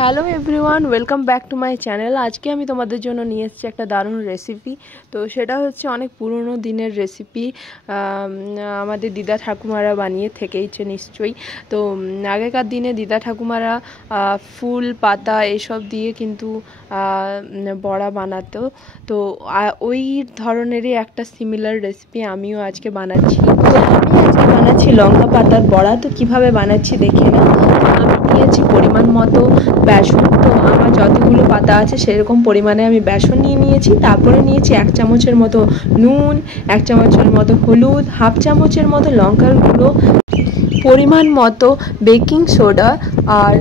Hello everyone, welcome back to my channel. আজকে আমি তোমাদের জন্য নিয়ে এসেছি একটা দারুণ রেসিপি। তো সেটা হচ্ছে অনেক পুরনো দিনের রেসিপি, আমাদের দিদা ঠাকুমারা বানিয়ে থেকেইছে নিশ্চয়ই। তো আগেকার দিনে দিদা ঠাকুমারা ফুল পাতা এসব দিয়ে কিন্তু বড়া বানাতো। তো ওই ধরনেরই একটা সিমিলার রেসিপি আমিও আজকে বানাচ্ছি। বানাচ্ছি লঙ্কা পাতার বড়া। তো কিভাবে বানাচ্ছি দেখে নাও। আমি নিয়েছি পরিমাণ মতো বেসন। তো আমার যতগুলো পাতা আছে সেরকম পরিমাণে আমি বেসন নিয়েছি। তারপরে নিয়েছি 1 চামচের মতো নুন, 1 চামচের মতো হলুদ, হাফ চামচের মতো লঙ্কার গুঁড়ো, পরিমাণ মতো বেকিং সোডা আর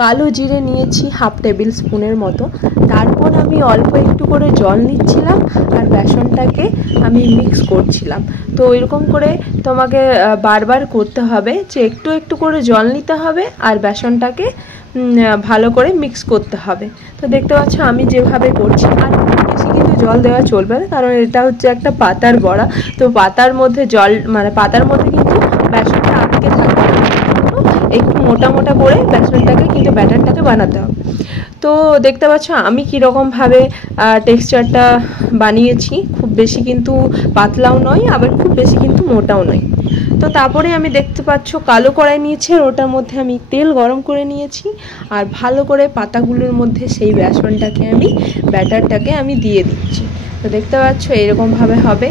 কালো জিরে নিয়েছি হাফ টেবিল স্পুনের মতো। তারপর আমি অল্প একটু করে জল নিচ্ছিলাম আর বেসনটাকে আমি মিক্স করছিলাম। তো এরকম করে তোমাকে বারবার করতে হবে যে একটু একটু করে জল নিতে হবে আর বেসনটাকে ভালো করে মিক্স করতে হবে। তো দেখতে পাচ্ছ আমি যেভাবে করছি, আর বেশি কিন্তু জল দেওয়া চলবে না, কারণ এটা হচ্ছে একটা পাতার বড়া। তো পাতার মধ্যে জল পাতার মধ্যে কিন্তু বেসনটা আটকে থাকবে, একটু মোটা মোটা করে বেসনটাকে কিন্তু ব্যাটারটাকে বানাতে হবে। তো দেখতে পাচ্ছ আমি কীরকমভাবে টেক্সচারটা বানিয়েছি। খুব বেশি কিন্তু পাতলাও নয়, আবার খুব বেশি কিন্তু মোটাও নয়। তো তারপরে আমি দেখতে পাচ্ছ কালো কড়াই নিয়েছি আর ওটার মধ্যে আমি তেল গরম করে নিয়েছি আর ভালো করে পাতাগুলোর মধ্যে সেই বেসনটাকে ব্যাটারটাকে আমি দিয়ে দিচ্ছি। তো দেখতে পাচ্ছ এরকমভাবে হবে।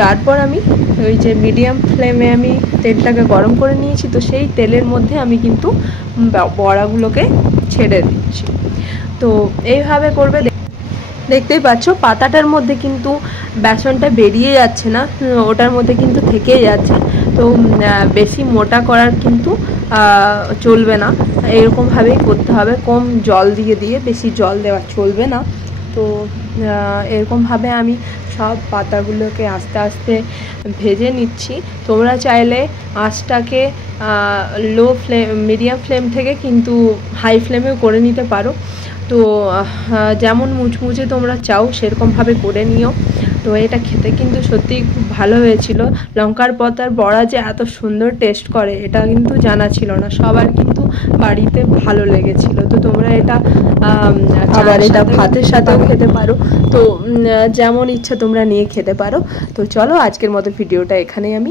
তারপর আমি ওই যে মিডিয়াম ফ্লেমে আমি তেলটাকে গরম করে নিয়েছি, তো সেই তেলের মধ্যে আমি কিন্তু বড়াগুলোকে ছেড়ে দিচ্ছি। তো এইভাবে করবে। দেখতেই পাচ্ছ পাতাটার মধ্যে কিন্তু বেসনটা বেরিয়ে যাচ্ছে না, ওটার মধ্যে কিন্তু থেকেই যাচ্ছে। তো বেশি মোটা করার কিন্তু চলবে না, এরকমভাবেই করতে হবে। কম জল দিয়ে বেশি জল দেওয়া চলবে না। তো এরকমভাবে আমি সব পাতাগুলোকে আস্তে আস্তে ভেজে নিচ্ছি। তোমরা চাইলে আঁচটাকে লো ফ্লেম মিডিয়াম ফ্লেম থেকে কিন্তু হাই ফ্লেমেও করে নিতে পারো। তো যেমন মুচমুচে তোমরা চাও সেরকমভাবে করে নিও। তো এটা খেতে কিন্তু সত্যিই খুব ভালো হয়েছিল। লঙ্কার পাতার বড়া যে এত সুন্দর টেস্ট করে এটা কিন্তু জানা ছিল না, সবার কিন্তু বাড়িতে ভালো লেগেছিল। তো তোমরা এটা আবার এটা ভাতের সাথেও খেতে পারো। তো যেমন ইচ্ছা তোমরা নিয়ে খেতে পারো। তো চলো আজকের মতো ভিডিওটা এখানেই আমি